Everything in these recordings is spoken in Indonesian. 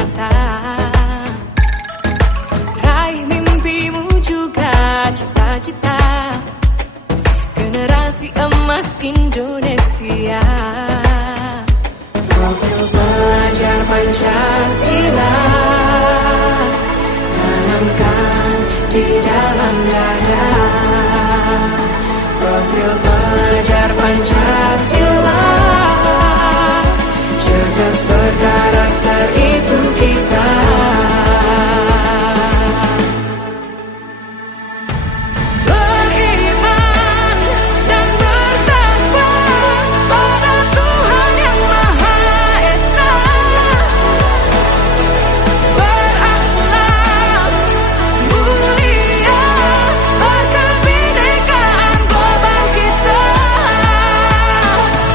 nyata. Raih mimpimu juga cita-cita, generasi emas Indonesia. Profil pelajar Pancasila tanamkan di dalam dada. Profil pelajar Pancasila, cerdas berkarakter itu kita. Beriman dan bertakwa pada Tuhan Yang Maha Esa. Berakhlak mulia, berkebinekaan global kita.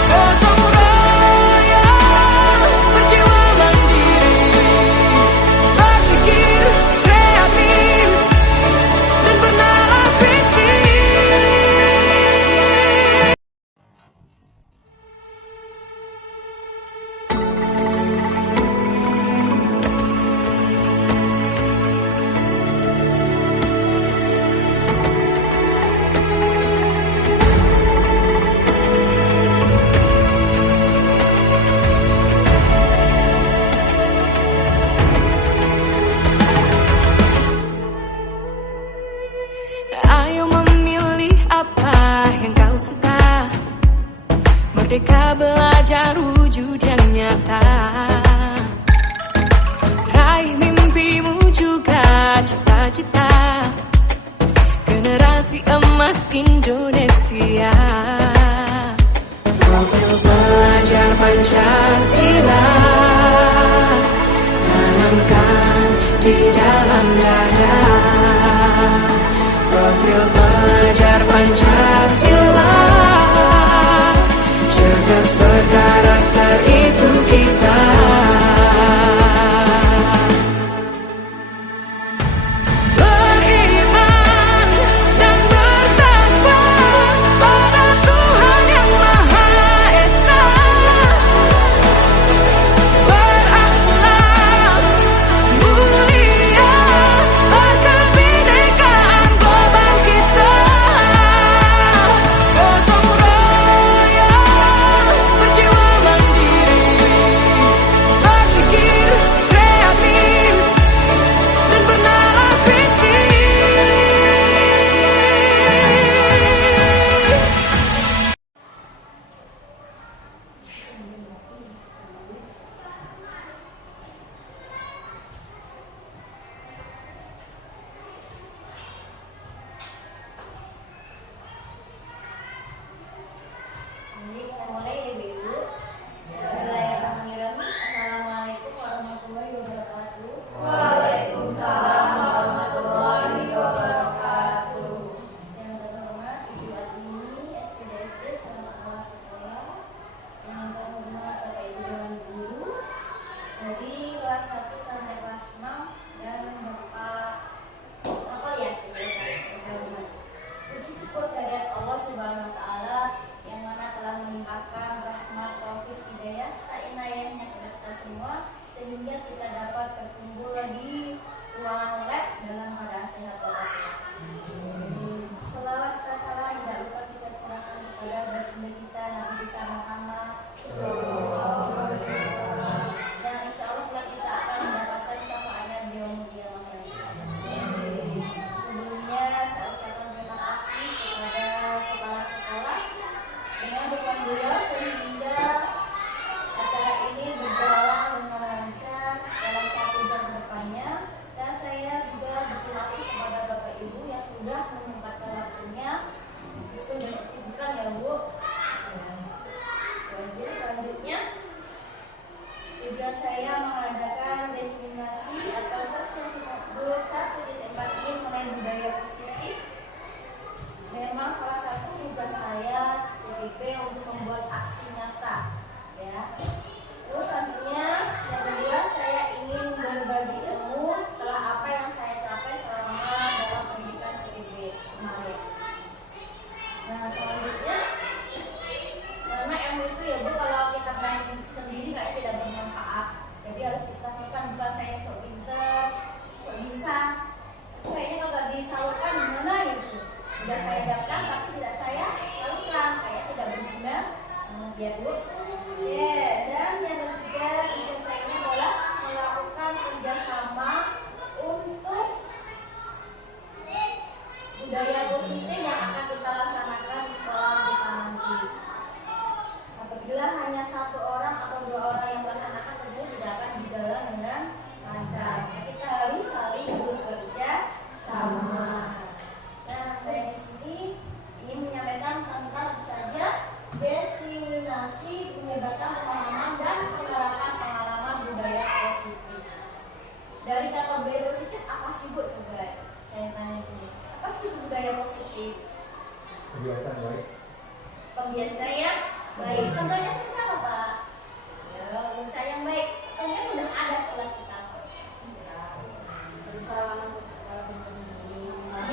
Gotong royong, berjiwa mandiri, berpikir kreatif dan bernalar kritis. Ayo memilih apa yang kau suka. Merdeka belajar wujud yang nyata. Raih mimpimu juga cita-cita, generasi emas Indonesia. Profil pelajar Pancasila tanamkan di dalam dada. Profil pelajar Pancasila, cerdas berkarakter itu kita. Beriman dan bertakwa pada Tuhan Yang Maha Esa. Berakhlak mulia, berkebinekaan global kita. budaya positif apa sih Bu? Coba saya tanya dulu. Apa sih budaya positif? Kebiasaan baik. Pembiasaan yang baik. Contohnya seperti apa Pak? Ya, pembiasaan yang baik. Tentunya sudah ada setelah kita.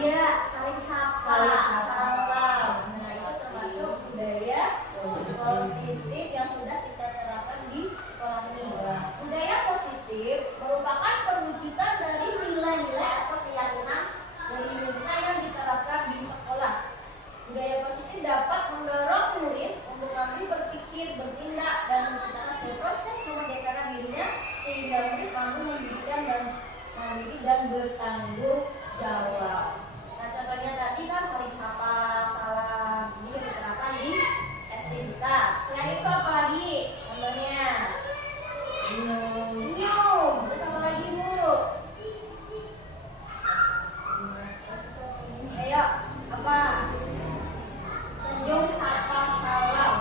Iya, saling sapa, salam. Nah, itu termasuk budaya positif yang sudah kita terapkan di sekolah ini. Budaya positif merupakan perwujudan dari nilai-nilai atau keyakinan dari nilai yang diterapkan di sekolah. Budaya positif dapat mendorong murid untuk mampu berpikir, bertindak, dan menciptakan sebuah proses memerdekakan dirinya sehingga murid mampu mendirikan dan mandiri dan bertanggung jawab. Nah, contohnya tadi kan saling sapa, salam, ini yang diterapkan di SD kita. Selain itu apa lagi? Contohnya senyum. Terus apa lagi Bu? Ayo, apa? Senyum, sapa, salam.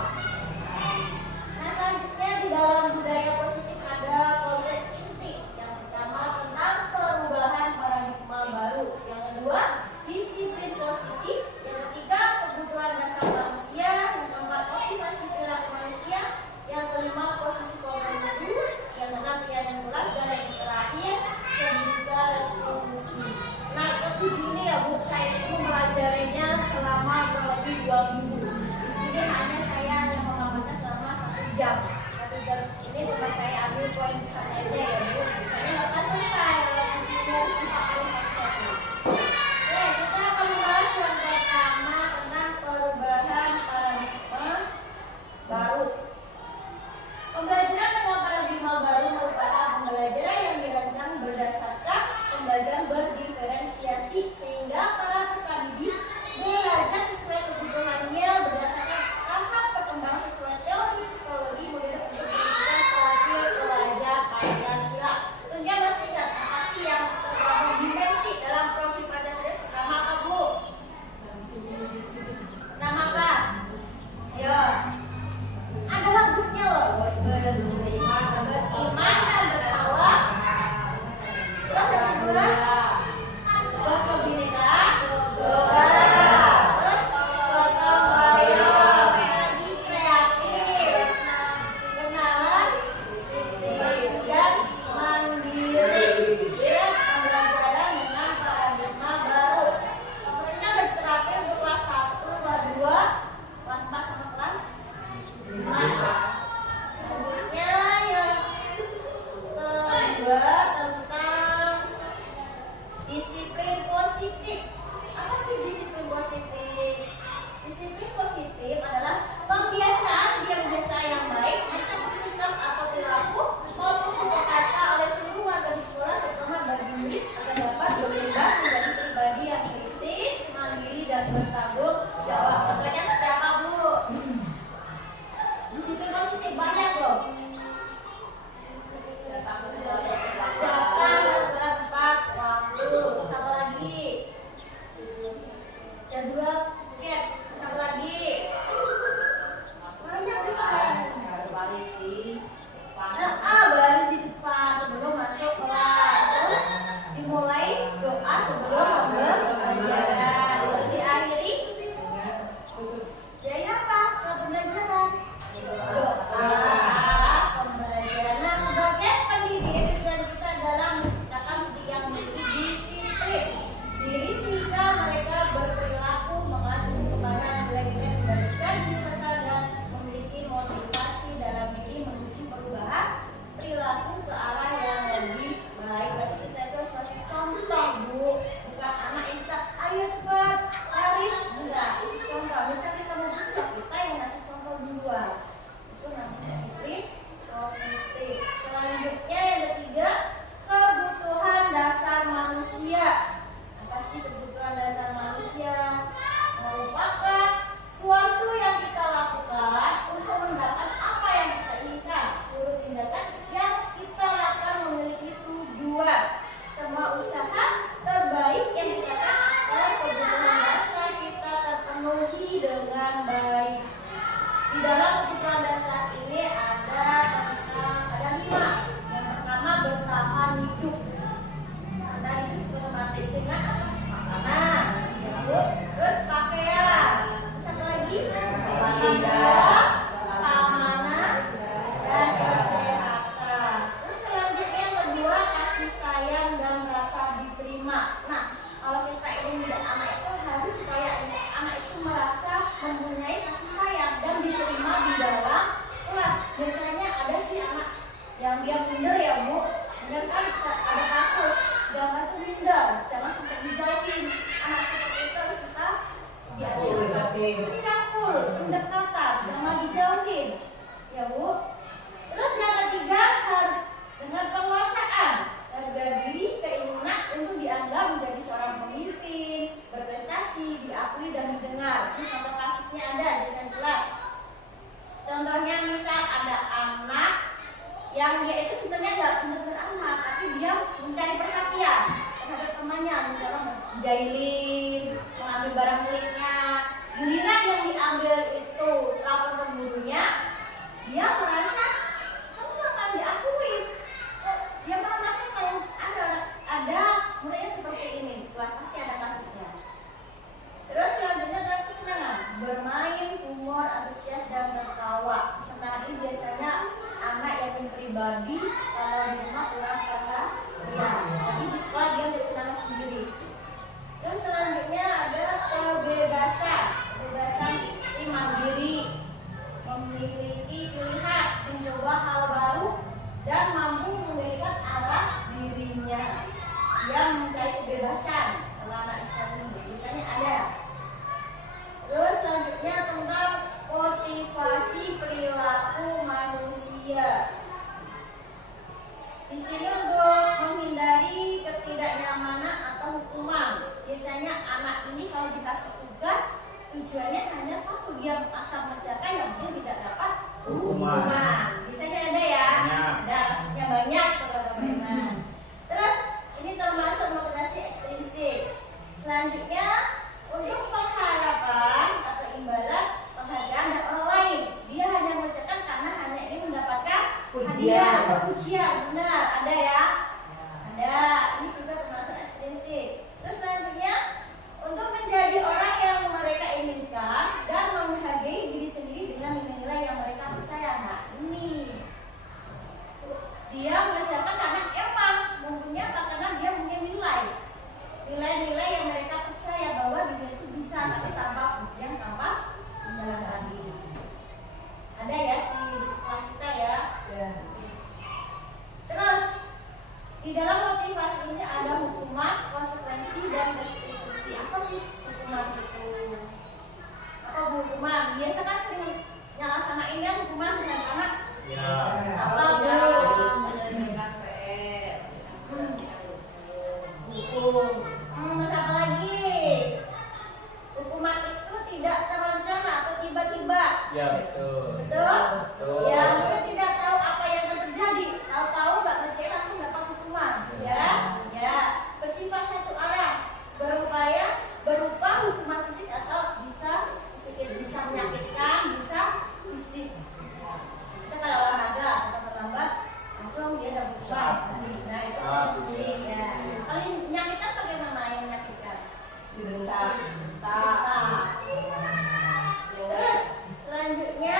Nah, selanjutnya di dalam budaya positif ada konsep inti. Yang pertama tentang perubahan paradigma baru. Yang kedua, disiplin positif. Yang ketiga, kebutuhan dasar manusia. Yang keempat, optimasi perilaku manusia. Yang kelima, posisi komunitas. Yang keenam, yang kelas. Dan yang terakhir, sebuta resolusi. Nah, ketujuh ini ya Bu, saya itu mempelajarinya selama kurang lebih 2 minggu. Di sini saya hanya mengamalkan selama 1 jam. 1 jam ini cuma saya ambil poin besarnya aja ya Bu. Saya nggak akan selesai kalau kuncinya harus dipakai satu-satu. Oke, kita akan membahas yang pertama tentang perubahan paradigma baru. Pembelajaran dengan paradigma baru merupakan pembelajaran yang dirancang berdasarkan pembelajaran berdiferensiasi sehingga para peserta didik belajar sesuai kebutuhannya berdasarkan tahap perkembangan sesuai teori psikologi modern untuk pendidikan profil pelajar Pancasila. Tentunya masih ingat apa sih yang terdapat dimensi dalam profil Pancasila? Pertama apa Bu? Pertama apa? Ayo. Ada lagupnya loh. Beriman dan bertakwa. Terus yang kedua, berkebinekaan, doa. Terus gotong royong, lagi kreatif, kenalan, kritis dan mandiri. Ya, pembelajaran dengan paradigma baru. Tentunya diterapkan untuk kelas 1, kelas 2, kelas 4 sama kelas 5. Selanjutnya yang kedua tentang disiplin positif. Apa sih disiplin positif? Disiplin positif adalah pembiasaan biasa yang baik mencakup sikap atau perilaku maupun tutur kata oleh seluruh warga di sekolah terutama bagi murid agar dapat berkembang menjadi pribadi yang kritis, mandiri dan bertanggung jawab. Contohnya seperti apa Bu? Disiplin positif banyak loh. Datang ke sekolah tepat waktu. Apa lagi? Jadwal tiket. Apa lagi? Banyak baris di depan sebelum masuk kelas. Terus dimulai doa sebelum memulai pembelajaran. Lalu diakhiri jadi apa? Pembelajaran. Doa pembelajaran. Nah, sebagai pendidik tujuan kita adalah menciptakan pendidik yang memiliki disiplin diri sehingga mereka berperilaku mengacu kepada nilai-nilai kebajikan universal dan memiliki motivasi dalam diri menuju perubahan perilaku ke arah yang lebih baik. Berarti kita itu harus kasih contoh Bu, bukan diambil, jangan sampai dijauhin. Anak seperti itu harus kita diambil. Dirangkul, pendekatan, jangan dijauhin. Ya Bu. Terus yang ketiga, dengan penguasaan, harga diri, keinginan untuk dianggap menjadi seorang pemimpin, berprestasi, diakui dan didengar. Ini contoh kasusnya ada di kelas. Contohnya misal ada anak yang dia itu sebenarnya nggak benar-benar anak, tapi dia mencari perhatian terhadap temannya, mencoba menjailin, mengambil barang miliknya. Giliran yang diambil itu lapor ke gurunya, dia merasa senang kan diakui. Dia merasa kalau ada muridnya seperti ini, wah pasti ada kasusnya. Terus selanjutnya adalah kesenangan, bermain, humor, antusias dan tertawa. Kesenangan ini biasanya anak yakin pribadi, kalau di rumah kurang perhatian, tapi di sekolah dia bersenang sendiri. Terus selanjutnya ada kebebasan, kebebasan mandiri, memiliki pilihan, mencoba hal baru dan mampu menentukan arah dirinya. Dia mencari kebebasan. Kalau anak Islam ini biasanya ada. Terus selanjutnya tentang motivasi perilaku manusia. Di sini untuk menghindari ketidaknyamanan atau hukuman. Biasanya anak ini kalau dikasih tugas tujuannya hanya satu, dia asal mencapai yang dia tidak dapat hukuman. Biasanya ada ya, ada kasusnya banyak teman-teman. Terus ini termasuk motivasi ekstrinsik. Selanjutnya untuk pengharapan atau imbalan penghargaan dan orang lain, dia hanya mengucapkan karena hanya ingin mendapatkan hadiah atau pujian. Benar, ada ya? Ada. Ini juga termasuk ekstrinsik. Terus selanjutnya untuk menjadi orang yang mereka inginkan dan menghargai diri sendiri dengan nilai-nilai yang mereka percaya. Nah ini dia mengajarkan karena emang mempunyai apa, karena dia punya nilai-nilai yang mereka percaya bahwa dia itu bisa, tapi tanpa pujian, tanpa imbalan diri. Ada ya di kelas kita ya. Terus di dalam motivasi ini ada hukuman, konsekuensi, dan restitusi. Apa sih hukuman itu? Apa hukuman? Biasa kan sering nyalaksanain kan hukuman dengan anak. Apa menyelesaikan PR. Hukum. Terus apa lagi? Hukuman itu tidak terencana atau tiba-tiba. Ya betul. Betul? Ya, kita tidak tahu apa yang akan terjadi. Tahu-tahu nggak percaya langsung dapat hukuman. Ya, ya. Bersifat satu arah. Berupa hukuman fisik atau bisa menyakitkan, bisa fisik. Bisa kalau olahraga atau terlambat langsung dia dapat hukuman. Nah itu fisik ya. Kalau yang menyakitkan bagaimana yang menyakitkan? Bisa. Terus selanjutnya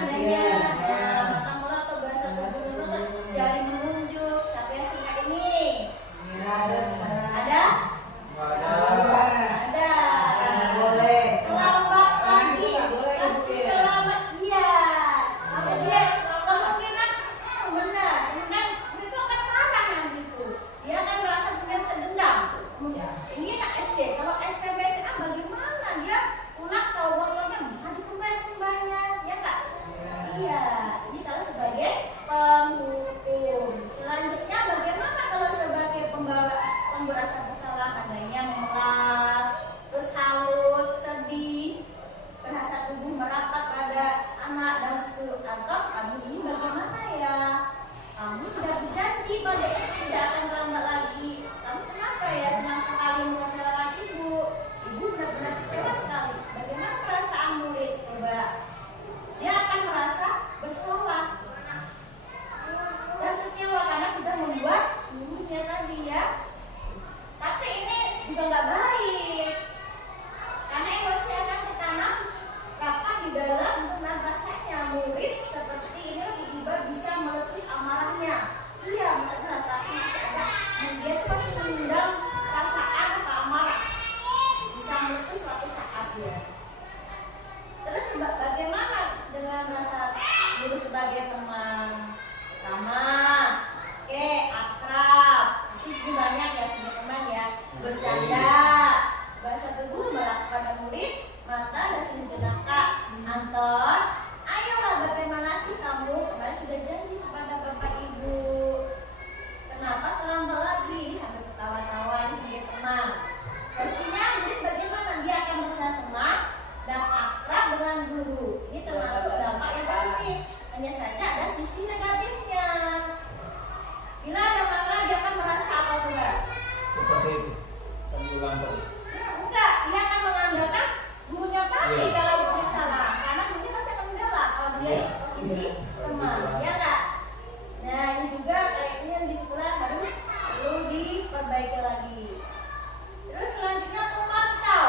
nadanya. Nah, mata melotot, bahasa tubuhnya melotot, jari menunjuk. Siapa yang singkat ini? Ada? Ada. Terlambat lagi. Pasti terlambat. Iya. Apa dia? Kemungkinan benar. Kan itu akan marah nanti tuh. Dia akan merasa punya rasa dendam. Ini anak SD. Kalau SMP SMA bagaimana? Dia pulang tahu botolnya bisa dikompresin banyak, ya nggak? Iya. Ini kalau sebagai penghukum. Selanjutnya bagaimana kalau sebagai pemberasa kesalahan? Adanya memelas, terus halus, sedih, bahasa tubuh merapat pada anak dan seluruh kantor. Kamu ini bagaimana ya? Kamu sudah berjanji pada ibu tidak akan terlambat lagi. Kamu kenapa ya senang sekali mengecewakan ibu? Ibu benar-benar kecewa sekali. Bagaimana perasaan murid? Coba. Dia akan merasa bersalah dan kecewa karena sudah membuat gurunya tadi ya. Tapi ini juga nggak baik karena emosi akan tertanam rapat di dalam benak rasanya. Murid seperti ini tiba-tiba bisa meletus amarahnya. Iya, misalnya tapi masih ada dia tuh masih mengundang perasaan apa amarah, bisa meletus suatu saat ya. Terus bagaimana dengan rasa guru sebagai teman? Ramah, oke, akrab, pasti banyak ya punya teman ya, bercanda, bahasa tubuh melakukan pada murid, mata dan sejenak Kak. Anton, ayolah bagaimana sih kamu? Kemarin sudah janji kepada bapak ibu. Kenapa terlambat lagi? Sampai ketawa-tawa ini teman. Versinya murid bagaimana? Dia akan merasa senang dan akrab dengan guru. Ini termasuk dampak yang positif. Hanya saja ada sisi negatifnya. Bila ada masalah dia akan merasa apa coba? Seperti itu. Ulang terus. Enggak, dia akan mengandalkan gurunya tadi kalau gurunya salah. Karena gurunya pasti akan mengalah kalau dia posisi teman, ya enggak? Nah ini juga kayaknya di sekolah harus perlu diperbaiki lagi. Terus selanjutnya pemantau.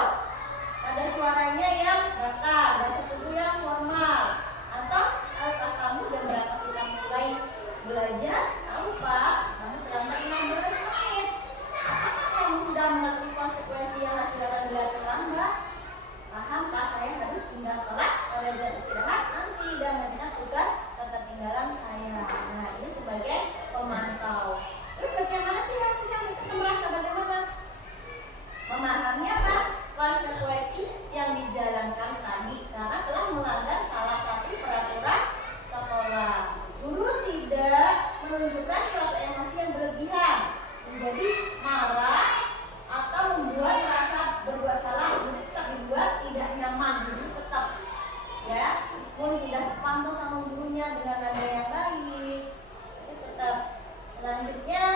Ada suaranya yang datar, bahasa tubuh yang formal. Atau tahukah kamu jam berapa kita mulai belajar? Tahu Pak, kamu terlambat 15 menit. Apakah kamu sudah mengerti konsekuensi yang harus dilakukan bila terlambat? Paham Pak, saya harus pindah kelas pada jam istirahat nanti dan mengerjakan tugas ketertinggalan saya. Nah ini sebagai pemantau. Terus bagaimana sih hasilnya? Kita merasa bagaimana? Memahami apa? Konsekuensi yang dijalankan tadi karena telah melanggar salah satu peraturan sekolah. Guru tidak menunjukkan suatu emosi yang berlebihan, menjadi marah atau membuat merasa berbuat salah. Guru tetap dibuat tidak nyaman, guru tetap ya, meskipun tidak terpantau sama gurunya dengan nada yang baik, tapi tetap. Selanjutnya,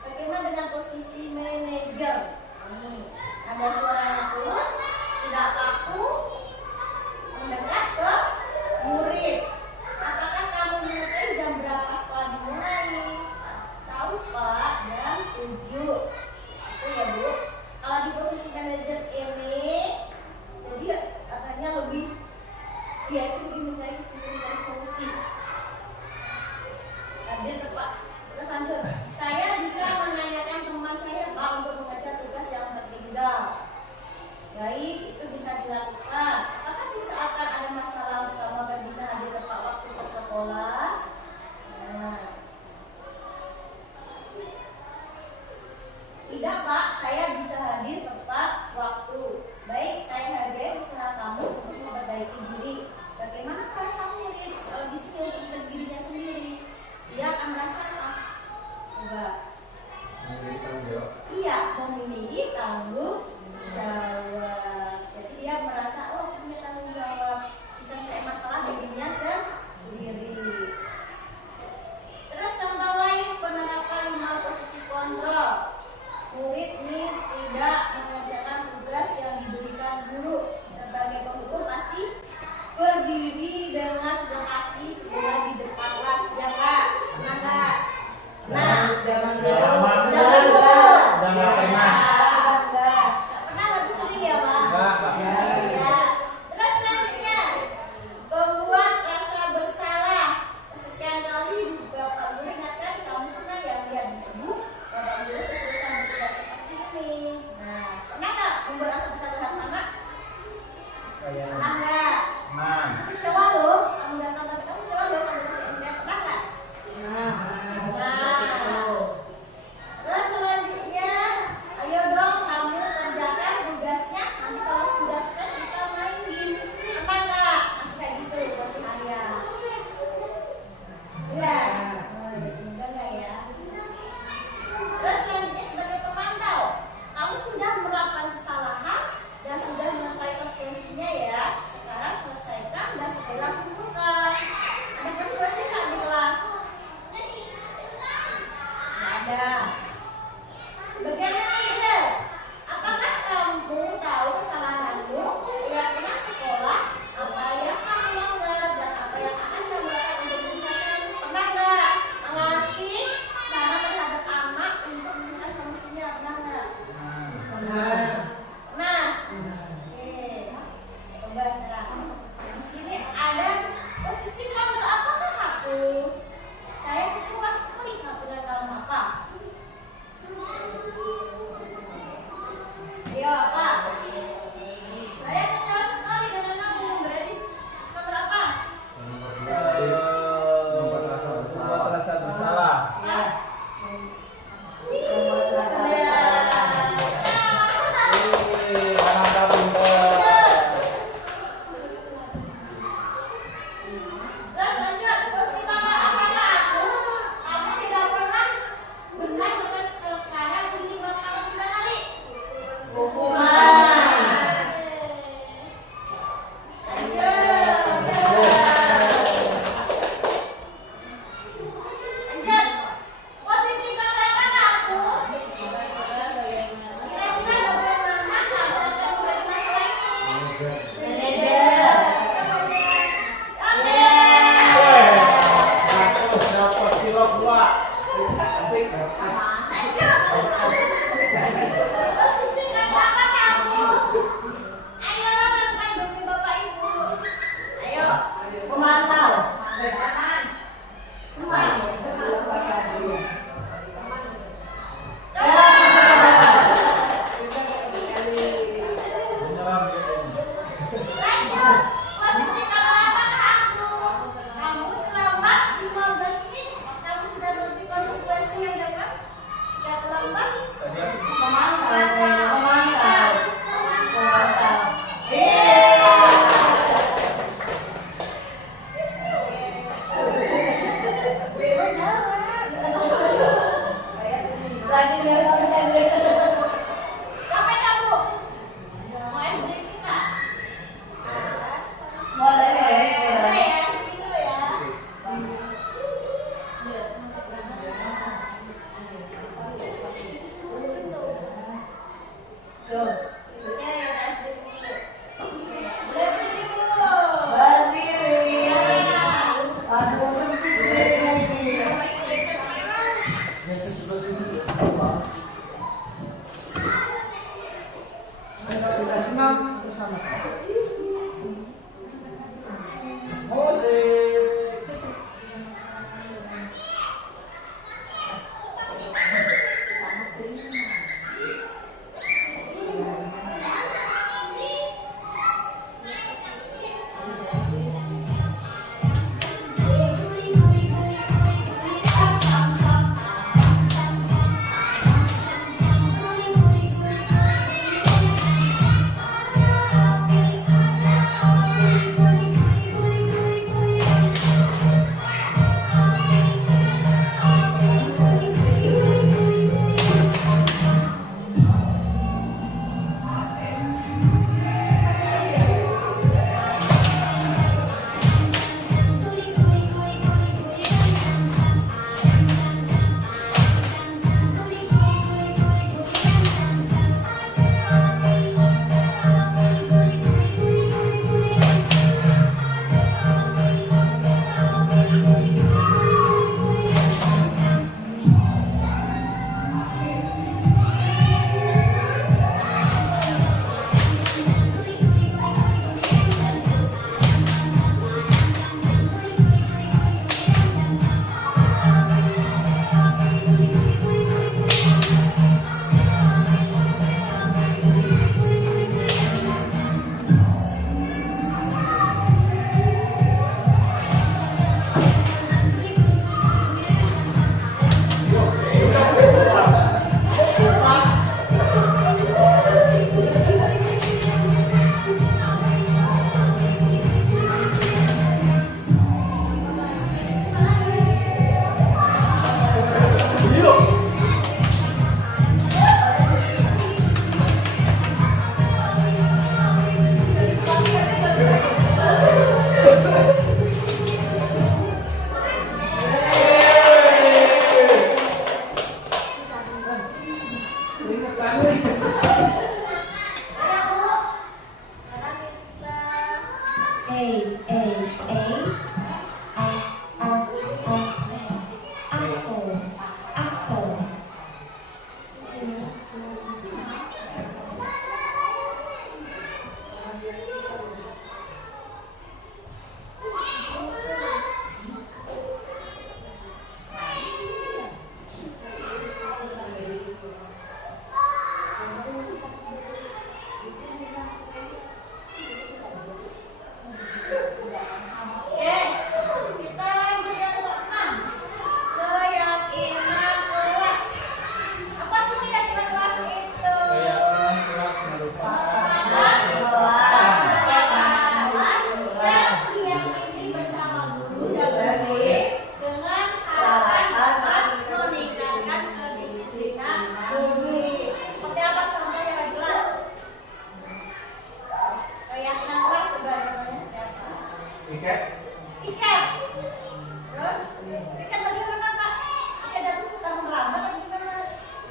bagaimana dengan posisi manajer? Nih, ada suaranya tulus, tidak kaku, mendekat ke murid. Apakah kamu mengetahui jam berapa sekolah dimulai? Tahu Pak, jam 7. Itu ya Bu. Kalau di posisi manajer ini, jadi katanya lebih, dia itu lebih bisa mencari solusi. Dia tepat. Terus lanjut. Saya bisa menanyakan teman saya Pak untuk mengejar tugas yang tertinggal. Baik, itu bisa dilakukan. Apakah di saat ada masalah kamu akan bisa hadir tepat waktu ke sekolah? Nah. Tidak Pak, saya bisa hadir tepat waktu. Baik, saya hargai usaha kamu untuk memperbaiki diri. Bagaimana perasaan murid kalau di sini untuk memperbaiki dirinya sendiri? Dia akan merasa apa? Coba. Memiliki tanggung jawab. Iya, memiliki tanggung jawab. Jadi dia merasa oh punya tanggung jawab, bisa menyelesaikan masalah dirinya sendiri. Terus contoh lain penerapan 5 posisi kontrol. Murid ini tidak mengerjakan tugas yang diberikan guru. Sebagai penghukum pasti berdiri dengan sebelah kaki sebelah di depan kelas, ya Kak? Nah, Jangan pernah. Nggak pernah lebih sering ya Pak? Enggak. Ya. Terus selanjutnya membuat Bapak Guru tulisan bertugas seperti ini. Nah, pernah nggak membuat asal sederhana? Kayak Pernah nggak? nah. Tapi sewa loh, kamu datang ke kamu sewa loh kamu kerjain dia pernah nggak? Nah. Terus selanjutnya, ayo dong kamu kerjakan tugasnya. Nanti kalau sudah selesai kita main game. Pernah nggak? Masih kayak gitu bos saya. Ya. Sudah nggak ya? Terus selanjutnya sebagai pemantau, kamu sudah melakukan kesalahan dan sudah mengetahui konsekuensinya ya. Sekarang selesaikan dan segera kumpulkan. Ada konsekuensi nggak di kelas? Nggak ada. Bagaimana Angel? Apakah kamu tahu kesalahanmu? Keyakinan sekolah, apa yang kamu langgar dan apa yang akan kamu lakukan untuk menyelesaikan? Pernah nggak mengasih saran terhadap anak untuk menemukan solusinya? Pernah nggak? Pernah. Oke. Coba terang. Di sini ada posisi kantor apakah aku? Saya kecewa sekali nggak punya dalam apa? Iya, Pak. Saya kecewa sekali dengan kamu. Berarti kantor apa? Membuat rasa bersalah. Ya. Anak pintar. Terus lanjut, posisi mama apakah aku? Kamu tidak pernah benar dengan sekarang ini bakal bisa kali. Lanjut, posisi mama apakah aku? Kira-kira bagaimana kamu akan membagi masalah ini? Aku dapat kilo buah. Asik. Posisi kakak apa kamu? Ayo lakukan demi bapak ibu. Ayo, pemantau. Lanjut, posisi kakak apakah aku? Kamu terlambat 15 menit. Kamu sudah mengerti konsekuensi yang dapat? Jika terlambat, Tadi aku Sampai kamu mau SD kita? Boleh ya, dulu ya. Ibunya ya SD dulu. Boleh berdiri dulu. biasa sebelah sini. Kita senam bersama-sama. Musik. Thank you.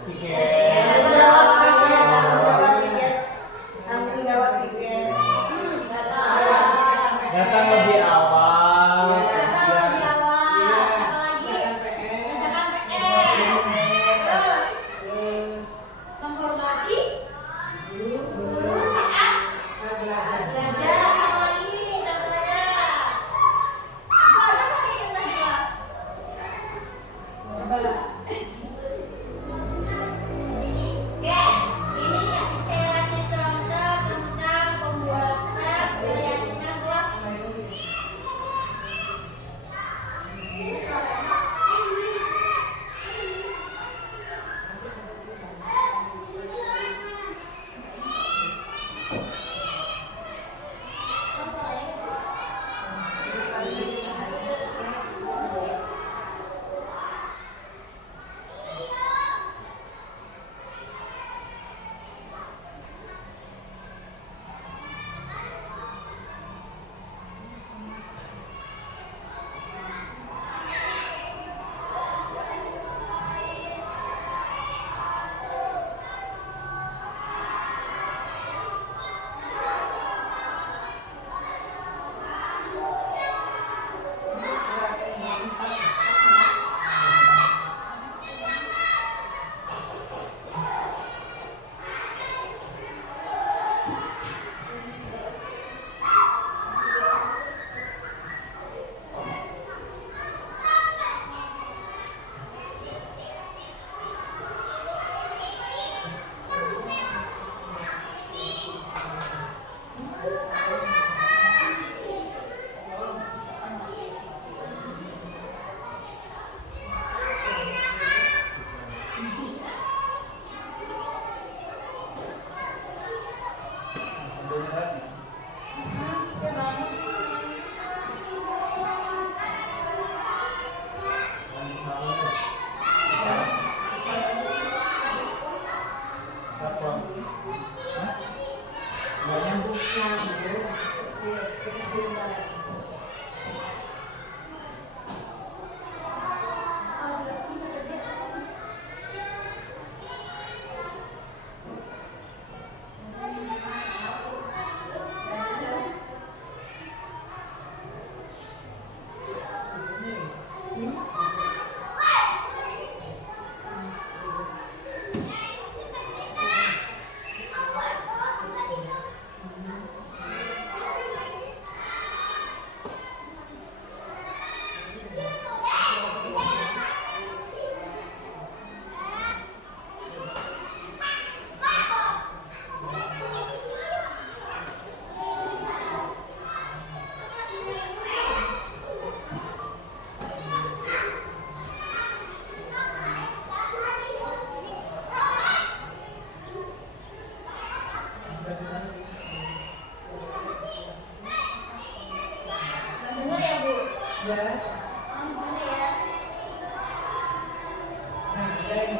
Tiket. Tanggung jawab tiket. Datang lebih awal. Datang lebih awal. Apalagi kerjakan PR. Terus menghormati guru saat belajar. Apalagi nih contohnya. Ibu ada pakai yang tadi kelas? Oke, ini saya kasih contoh tentang pembuatan keyakinan kelas. Dengar ya, Bu? Ya. Dengar ya. Nah, ini.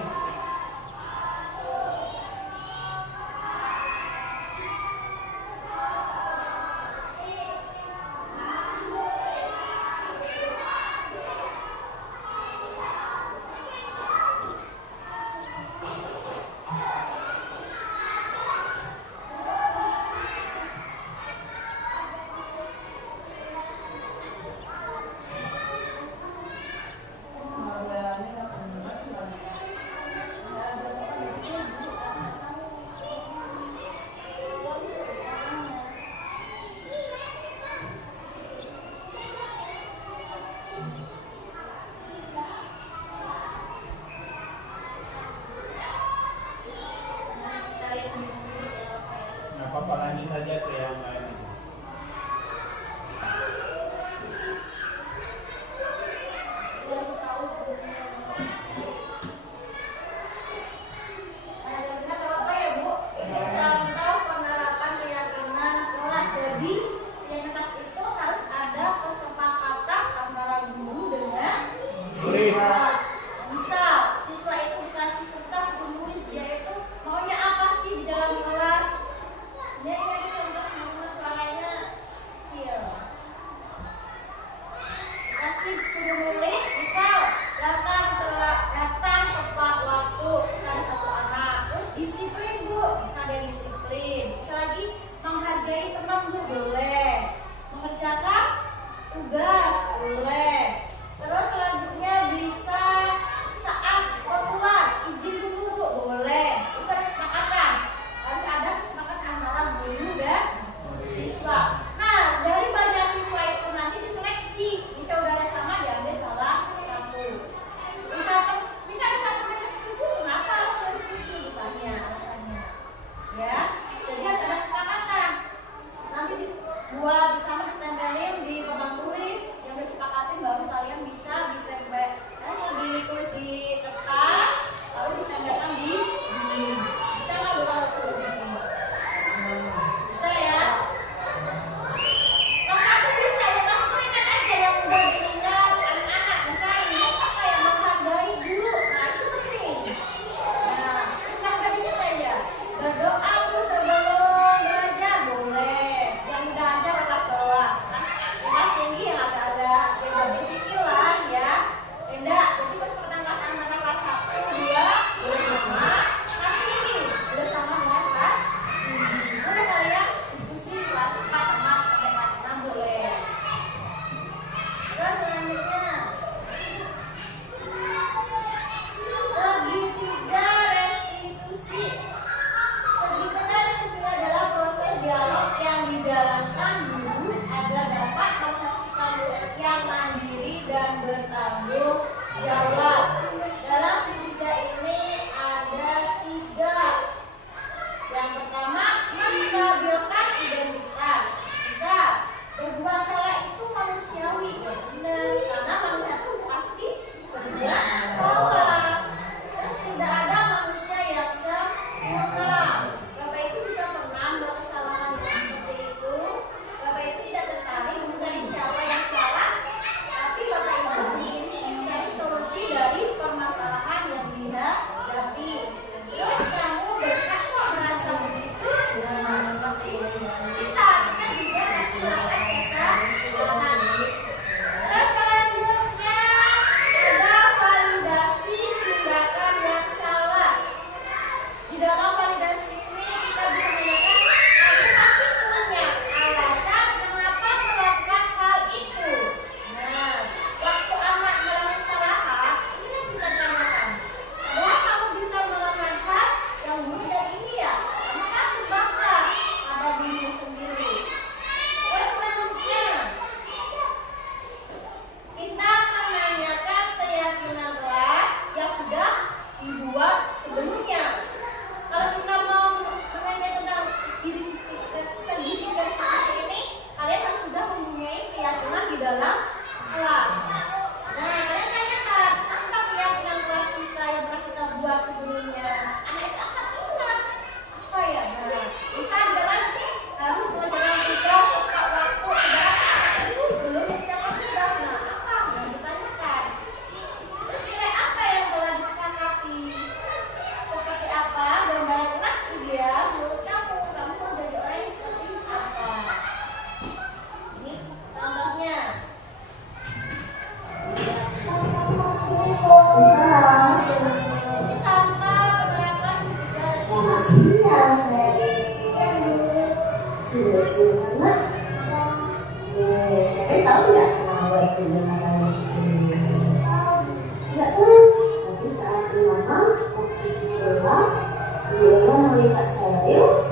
steril,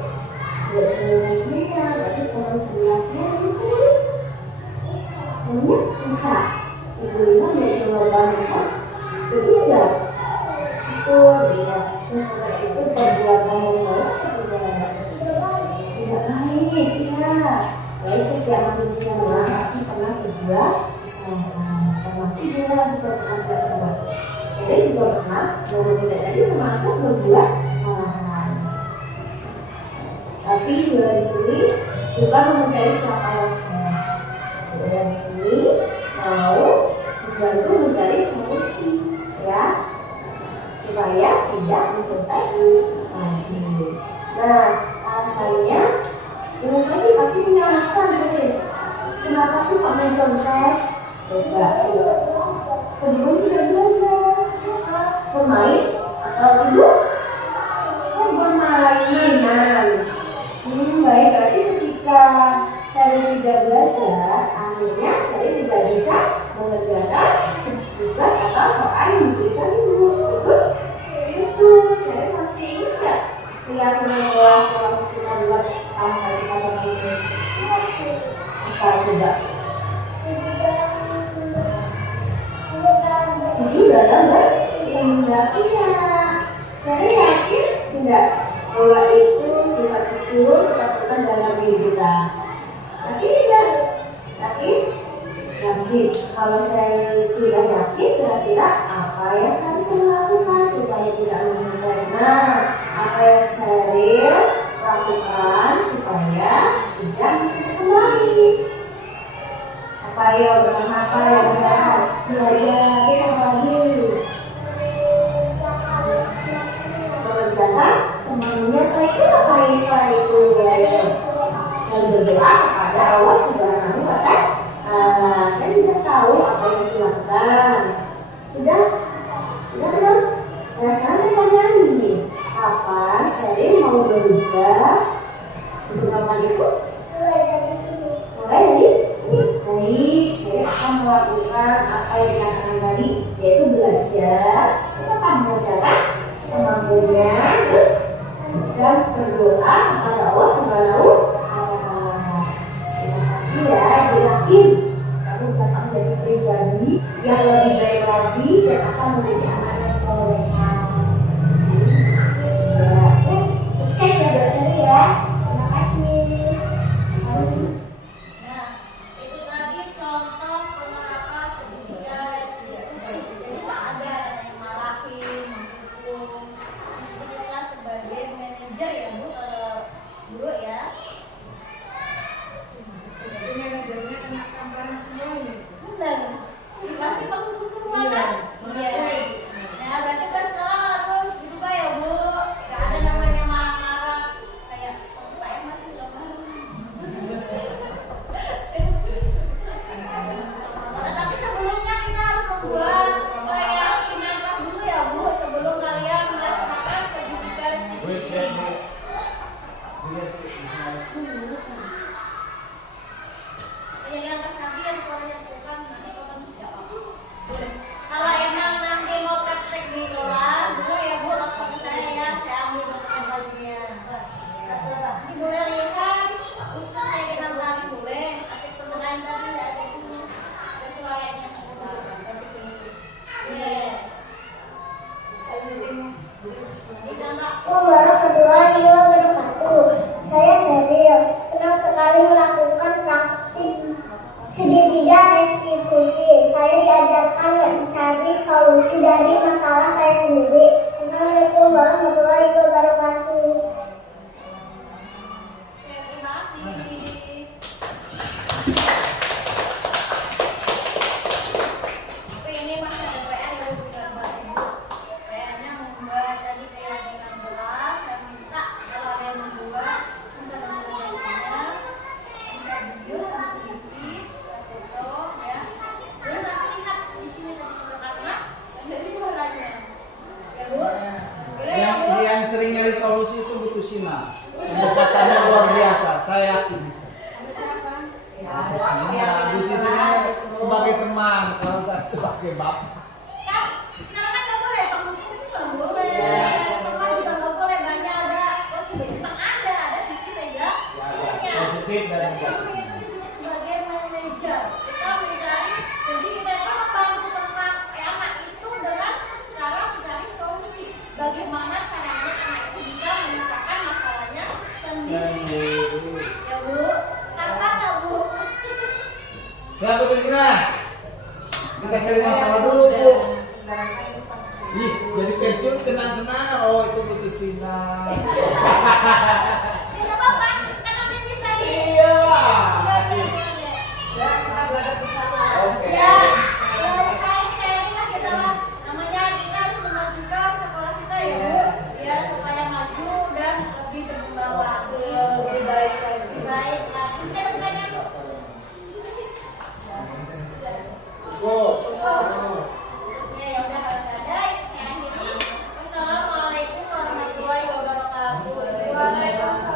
nggak cemilin juga, berarti teman sebelahnya bisa. Banyak bisa. Ibu Lina nggak cuma bahasa, begitu. Itu dia mencoba itu perbuatan yang baik atau tidak baik, ya. Baik setiap manusia pasti pernah berbuat kesalahan, termasuk juga pernah bersalah. Saya juga pernah, dan juga tadi termasuk berbuat kesalahan. Tapi di sini bukan mencari siapa yang salah. Di sini mau membantu mencari solusi, ya, supaya tidak mencintai lagi. Nah, alasannya mereka sih pasti punya alasan sih. Kenapa sih kok mencontek? Coba. Kedua tidak belajar, bermain atau tidur? Oh, bermain. Baik, berarti ketika saya tidak belajar, akhirnya saya tidak bisa mengerjakan tugas atau soal yang diberikan ibu. Betul, saya masih ingat keyakinan kelas kalau kita buat hari kata ini. Apa tidak? Itu dalam bertindakinya. Saya yakin tidak bahwa itu sifat itu kita temukan dalam diri kita. Tapi tidak. Yakin? Kalau saya sudah yakin, kira-kira apa yang akan saya lakukan supaya tidak mencintai? Nah, apa yang saya lakukan supaya tidak mencintai kembali? Apa yang saya belajar sama lagi? Mengerjakan semuanya setelah itu belajar dan berdoa kepada Allah Subhanahu wa Ta'ala. Saya tidak tahu apa yang harus dilakukan. Sudah belum? Nah, sekarang pertanyaan ini, kapan saya mau berubah? Untuk kapan itu? Mulai dari ini. Baik, saya akan melakukan apa yang dikatakan tadi, yaitu belajar. Terus apa? Mengerjakan semampunya, terus dan berdoa kepada Allah Subhanahu wa Ta'ala. Terima kasih ya, yakin kamu akan menjadi pribadi yang lebih baik lagi dan akan menjadi anak yang soleha. Ya, sukses ya belajar ya. Terima kasih. Nah, itu tadi contoh penerapan segitiga restitusi. Jadi tak ada yang marahin, menghukum. Kita sebagai manajer ya Bu, guru ya. Jadi manajernya kena tamparan semua nih. Benar. Pasti menghukum semua kan? Iya. Nah, berarti pas sekolah harus gitu Pak ya Bu. Gak ada namanya marah-marah. Kayak Pak Emma sih gak marah. Nah, tapi sebelumnya kita harus membuat kayak penampak dulu ya Bu, sebelum kalian melaksanakan segitiga restitusi ini. Yang pas nanti yang suaranya bukan nanti potong tidak apa-apa. Kalau emang nanti mau praktek di kelas, dulu ya Bu, lapor ke saya ya, saya ambil dokumentasinya. Nanti boleh lihat, bisa saya kenal lagi boleh, tapi perkenalan tadi nggak ada itu, ada suaranya. Iya. Assalamualaikum warahmatullahi wabarakatuh. Saya Seril, senang sekali melakukan praktik segitiga restitusi. Saya diajarkan mencari solusi dari masalah saya sendiri. Assalamualaikum warahmatullahi wabarakatuh. Terima kasih. Tapi ini masih ada PR ya Bu, buat Ibu. PR-nya membuat tadi kayak di 16, saya minta kalau ada yang membuat minta dokumentasinya, bisa video, bisa sedikit, foto ya. Lalu nanti lihat di sini tadi juga karena dari suaranya. Ya Bu. Boleh ya Bu. Yang sering nyari solusi itu Bu Kusina. Pendekatannya luar biasa, saya yakin bisa. Ada siapa? Bu Kusina, Bu Kusina sebagai teman, kalau saya sebagai bapak. Kan sekarang kan nggak boleh, penghubung itu nggak boleh, teman juga nggak boleh, banyak ada positif. Jadi guru itu di sini sebagai manajer. Kita mencari, jadi kita itu membantu anak itu dengan cara mencari solusi. Bagaimana caranya anak itu bisa memecahkan masalahnya sendiri. Ya Bu, tanpa tak Bu? Siapa Bu Sina? Kita cari masalah dulu Bu. Ih, jadi pensiun kenang-kenangan. Oh itu Bu Sina. Tidak apa-apa, kan nanti bisa di. Iya. Ya, kita belajar bersama. Oke. Ya, saya lah kita lah. Namanya kita harus memajukan sekolah kita ya Bu. Ya supaya maju dan lebih berkembang lagi, lebih baik lagi. Lebih baik lagi. Kita bertanya Bu. Bu. Ya ya udah kalau nggak ada, saya akhiri. Wassalamualaikum warahmatullahi wabarakatuh. Waalaikumsalam.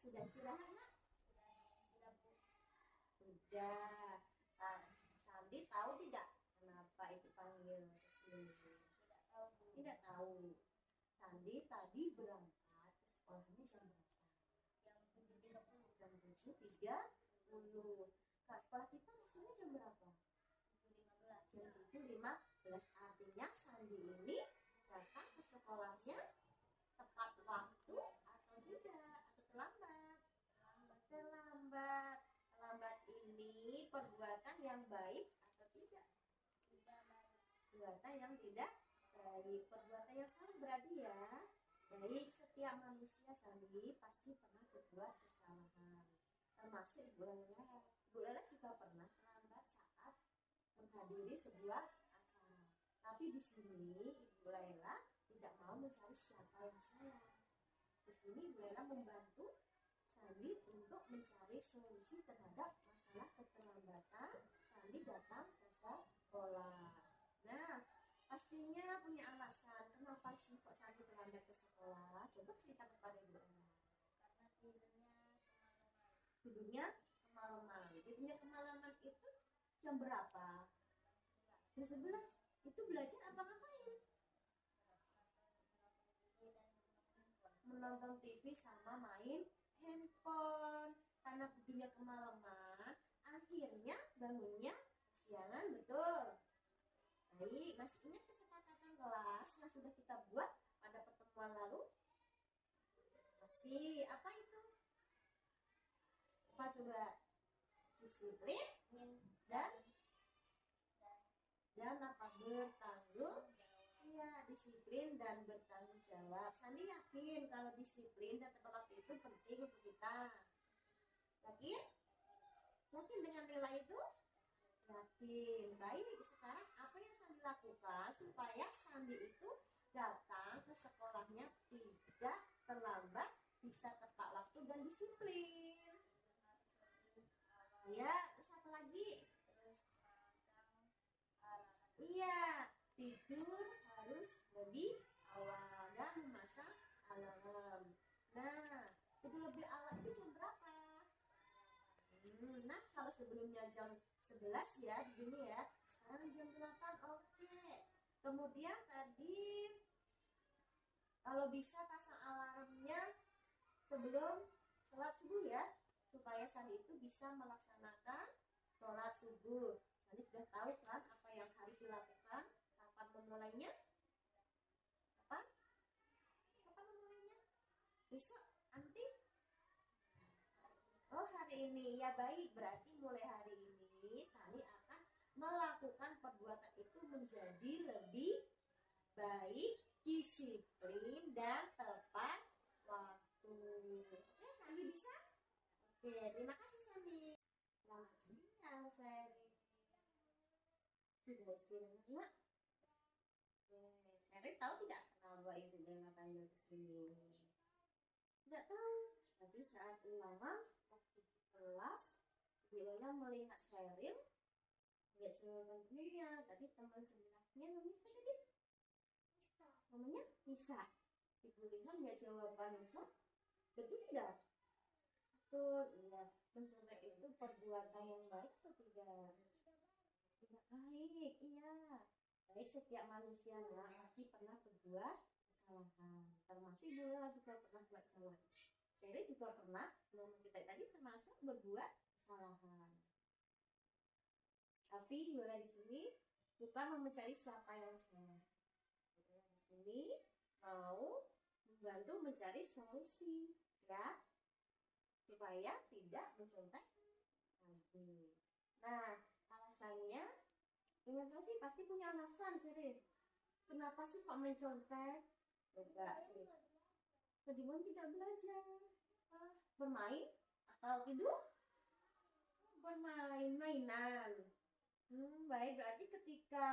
sudah istirahat nak? Sudah Bu. Sudah. Nah, Sandi tahu tidak kenapa itu panggil kesini? Tidak tahu, Bu. Tidak tahu. Sandi tadi berangkat ke sekolahnya jam berapa? Jam 7.30. Jam 7.30. Kak, sekolah kita maksudnya jam berapa? 7.15. Jam 7.15. Artinya Sandi ini datang ke sekolahnya tepat waktu atau tidak? Atau terlambat? Terlambat. Terlambat ini perbuatan yang baik atau tidak? Tidak baik. Perbuatan yang tidak baik. Perbuatan yang salah berarti ya. Baik, setiap manusia Sandi pasti pernah berbuat kesalahan. Termasuk Ibu Lela. Ibu Lela juga pernah terlambat saat menghadiri sebuah acara. Tapi di sini Ibu Lela tidak mau mencari siapa yang salah. Di sini Ibu Lela membantu Sandi untuk mencari solusi terhadap masalah keterlambatan Sandi datang ke sekolah. Nah, pastinya punya alasan kenapa sih kok Sandi terlambat ke sekolah. Coba cerita kepada Ibu Lela. Karena tidurnya kemalaman. Tidurnya kemalaman. Tidurnya kemalaman itu jam berapa? Jam 11. Itu belajar apa ngapain? Menonton TV sama main handphone. Karena tidurnya kemalaman, akhirnya bangunnya kesiangan, betul. Baik, masih ingat kesepakatan kelas yang sudah kita buat pada pertemuan lalu? Masih, apa itu? Apa coba? Disiplin dan apa? Bertanggung. Iya, disiplin dan bertanggung jawab. Sandi yakin kalau disiplin dan tepat waktu itu penting untuk kita. Yakin? Yakin dengan nilai itu? Yakin. Baik, sekarang apa yang Sandi lakukan supaya Sandi itu datang ke sekolahnya tidak terlambat, bisa tepat waktu dan disiplin? Ya, terus apa lagi? Terus pasang alarm. Iya, tidur harus lebih awal dan memasang alarm. Nah, tidur lebih awal itu jam berapa? Nah, kalau sebelumnya jam 11 ya, begini ya. Sekarang jam 8, oke. Kemudian tadi, kalau bisa pasang alarmnya sebelum sholat subuh ya. Supaya Sandi itu bisa melaksanakan sholat subuh. Sandi sudah tahu kan apa yang harus dilakukan? Kapan memulainya? Kapan? Kapan memulainya? Besok? Nanti? Oh, hari ini. Ya baik, berarti mulai hari ini Sandi akan melakukan perbuatan itu menjadi lebih baik, disiplin, dan tepat waktu. Oke, Sandi bisa? Oke, terima kasih Sandi. Selamat siang, Seri. Sudah istirahat, nak? Seri tahu tidak kenapa Ibu Lela panggil ke sini? Tidak tahu. Tapi saat ulangan waktu di kelas, Ibu Lela melihat Sheryl, lihat teman-temannya. Tadi teman sebelahnya namanya siapa tadi? Bisa. Namanya Nisa. Ibu lihat nggak jawaban Nisa? Betul tidak? Betul, iya. Mencontek itu perbuatan yang baik atau tidak? Tidak baik, iya. Baik, setiap manusia pasti pernah berbuat kesalahan. Termasuk Ibu Lela juga pernah buat salah. Saya juga pernah, belum kita tadi termasuk berbuat kesalahan. Tapi Ibu Lela di sini bukan mau mencari siapa yang salah. Ibu Lela di sini mau membantu mencari solusi, ya, supaya tidak mencontek lagi. Nah, alasannya, ingat pasti punya alasan sih. Kenapa sih kok mencontek? Enggak, Bagaimana tidak belajar? Bermain atau tidur? Bermain-mainan. Baik, berarti ketika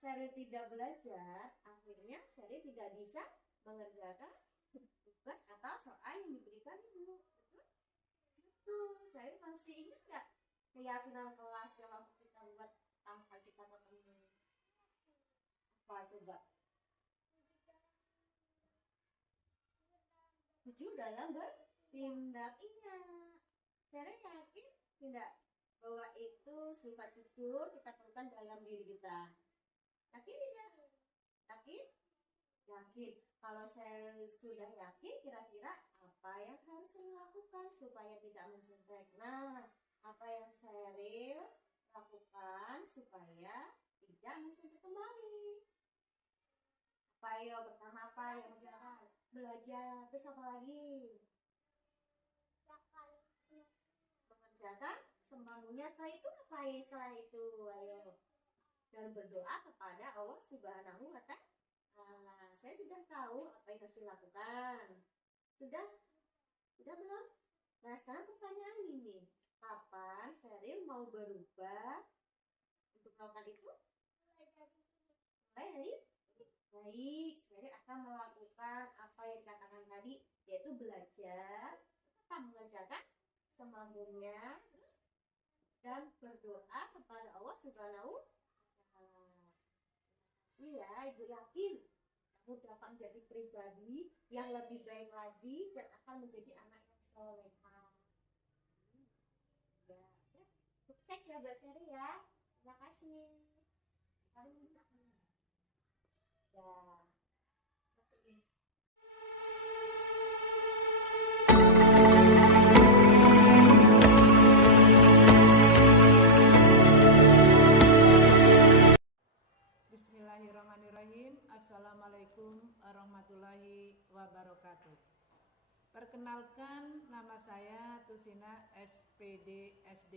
Seri tidak belajar, akhirnya Seri tidak bisa mengerjakan tugas atau soal yang diberikan Ibu. Betul? Betul. Seri masih ingat nggak keyakinan kelas yang waktu kita buat tanpa kita ketemu? Apa coba? 7 dalam bertindak. ingat. Saya yakin tidak bahwa itu sifat jujur kita perlukan dalam diri kita. Yakin tidak? Yakin? Yakin. Kalau saya sudah yakin, kira-kira apa yang harus saya lakukan supaya tidak mencintai? Nah, apa yang saya lakukan supaya tidak mencintai kembali? Ayo, pertama apa yang mengerjakan? Belajar. Terus apa lagi? Mengerjakan semampunya. Setelah itu ngapain? Setelah itu ayo, dan berdoa kepada Allah Subhanahu wa Ta'ala. Saya sudah tahu apa yang harus dilakukan. Sudah belum? Nah, sekarang pertanyaan ini, kapan Sheryl mau berubah untuk melakukan itu? Mulai dari ini. Baik, Sheryl akan melakukan apa yang dikatakan tadi, yaitu belajar, tetap mengerjakan semampunya, terus dan berdoa kepada Allah Subhanahu wa Ta'ala. Iya, Ibu yakin kamu dapat menjadi pribadi yang lebih baik lagi dan akan menjadi anak yang solehah. Ya, sukses ya buat Sheryl ya. Terima kasih. Ya. Bismillahirrahmanirrahim. Assalamualaikum warahmatullahi wabarakatuh. Perkenalkan, nama saya Tusina SPD SD,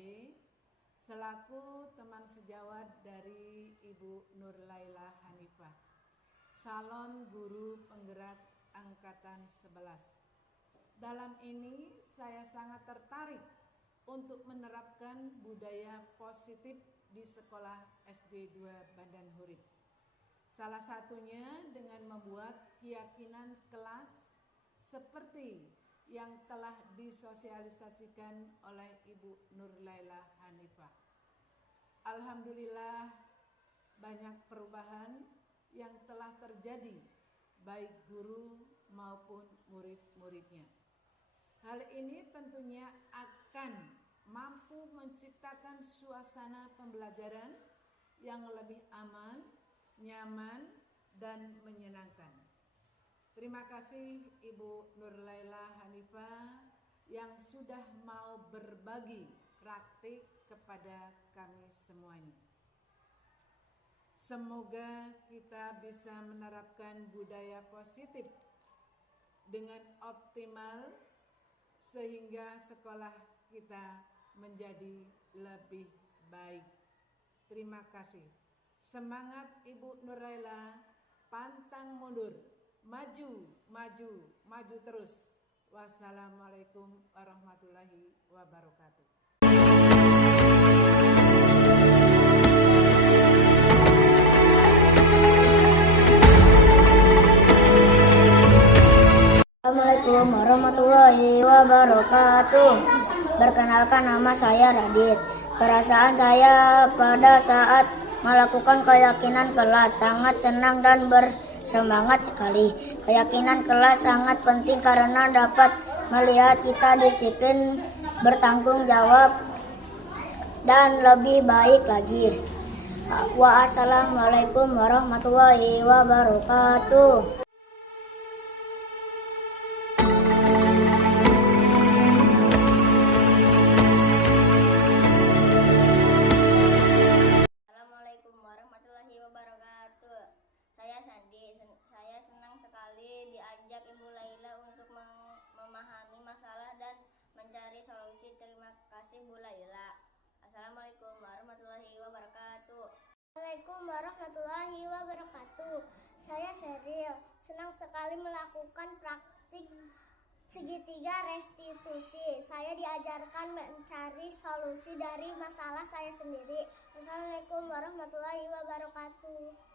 selaku teman sejawat dari Ibu Nur Laila Hanifah, calon guru penggerak angkatan 11. Dalam ini saya sangat tertarik untuk menerapkan budaya positif di sekolah SD 2 Bandan Hurib. Salah satunya dengan membuat keyakinan kelas seperti yang telah disosialisasikan oleh Ibu Nur Laila Hanifah. Alhamdulillah, banyak perubahan yang telah terjadi baik guru maupun murid-muridnya. Hal ini tentunya akan mampu menciptakan suasana pembelajaran yang lebih aman, nyaman, dan menyenangkan. Terima kasih Ibu Nur Laila Hanifah yang sudah mau berbagi praktik kepada kami semuanya. Semoga kita bisa menerapkan budaya positif dengan optimal sehingga sekolah kita menjadi lebih baik. Terima kasih. Semangat Ibu Nur Laila, pantang mundur, maju, maju, maju terus. Wassalamualaikum warahmatullahi wabarakatuh. Assalamualaikum warahmatullahi wabarakatuh. Perkenalkan, nama saya Radit. Perasaan saya pada saat melakukan keyakinan kelas sangat senang dan bersemangat sekali. Keyakinan kelas sangat penting karena dapat melihat kita disiplin, bertanggung jawab, dan lebih baik lagi. Wassalamualaikum warahmatullahi wabarakatuh. Saya Sandi. Saya senang sekali diajak Ibu Laila untuk memahami masalah dan mencari solusi. Terima kasih Bu Laila. Assalamualaikum warahmatullahi wabarakatuh. Assalamualaikum warahmatullahi wabarakatuh. Saya Sheryl, senang sekali melakukan praktik segitiga restitusi. Saya diajarkan mencari solusi dari masalah saya sendiri. Assalamualaikum warahmatullahi wabarakatuh.